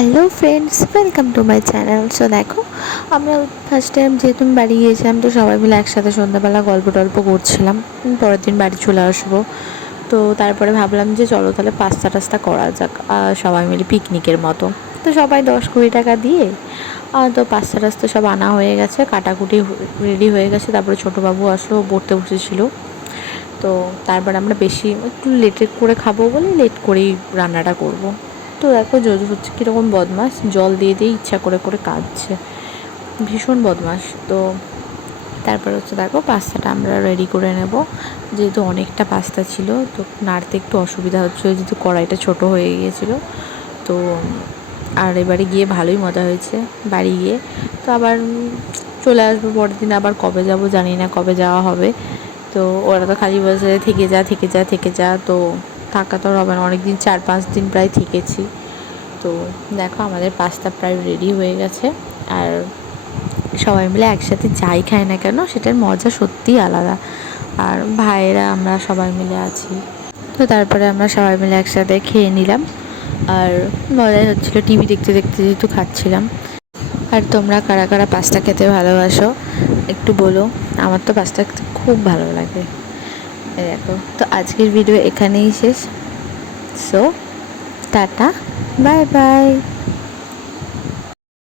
Hello friends, welcome to my channel. So দেখো, আমরা first time যেহেতু বাড়ি গিয়েছিলাম, তো সবাই মিলে একসাথে সন্ধ্যাবেলা গল্প টল্প করছিলাম। পরের দিন বাড়ি চলে আসবো। তো তারপরে ভাবলাম যে চলো তাহলে পাস্তা টাস্তা করা যাক, সবাই মিলে পিকনিকের মতো। তো সবাই 10-20 টাকা দিয়ে তো পাস্তা টাস্তা সব আনা হয়ে গেছে, কাটাকুটি রেডি হয়ে গেছে। তারপরে ছোটোবাবু আসলো, পড়তে বসেছিল। তো তারপর আমরা বেশি একটু লেটে করে খাবো বলে লেট করেই রান্নাটা করব। তো দেখো যদু হচ্ছে কীরকম বদমাস, জল দিয়ে দিয়ে ইচ্ছা করে করে কাঁদছে, ভীষণ বদমাস। তো তারপর হচ্ছে দেখো পাস্তাটা আমরা রেডি করে নেব। যেহেতু অনেকটা পাস্তা ছিল, তো নাড়তে একটু অসুবিধা হচ্ছিলো, যেহেতু কড়াইটা ছোট হয়ে গিয়েছিলো। তো আর এবারে গিয়ে ভালোই মজা হয়েছে বাড়ি গিয়ে। তো আবার চলে আসবো পরের দিন, আবার কবে যাব জানি না, কবে যাওয়া হবে। তো ওরা তো খালি বলছে থেকে যা থেকে যা থেকে যা, তো থাকা তো হবে না, অনেক দিন 4-5 দিন প্রায় থেকেছি। তো দেখো আমাদের পাস্তা প্রায় রেডি হয়ে গেছে। আর সবাই মিলে একসাথে যাই খাই না কেন, সেটার মজা সত্যিই আলাদা। আর ভাইয়েরা আমরা সবাই মিলে আছি। তো তারপরে আমরা সবাই মিলে একসাথে খেয়ে নিলাম। আর মজাই হচ্ছিলো টিভি দেখতে দেখতে যেহেতু খাচ্ছিলাম। আর তোমরা কারা কারা পাস্তা খেতে ভালোবাসো একটু বলো, আমার তো পাস্তা খেতে খুব ভালো লাগে। দেখো, তো আজকের ভিডিও এখানেই শেষ। So tata, bye bye.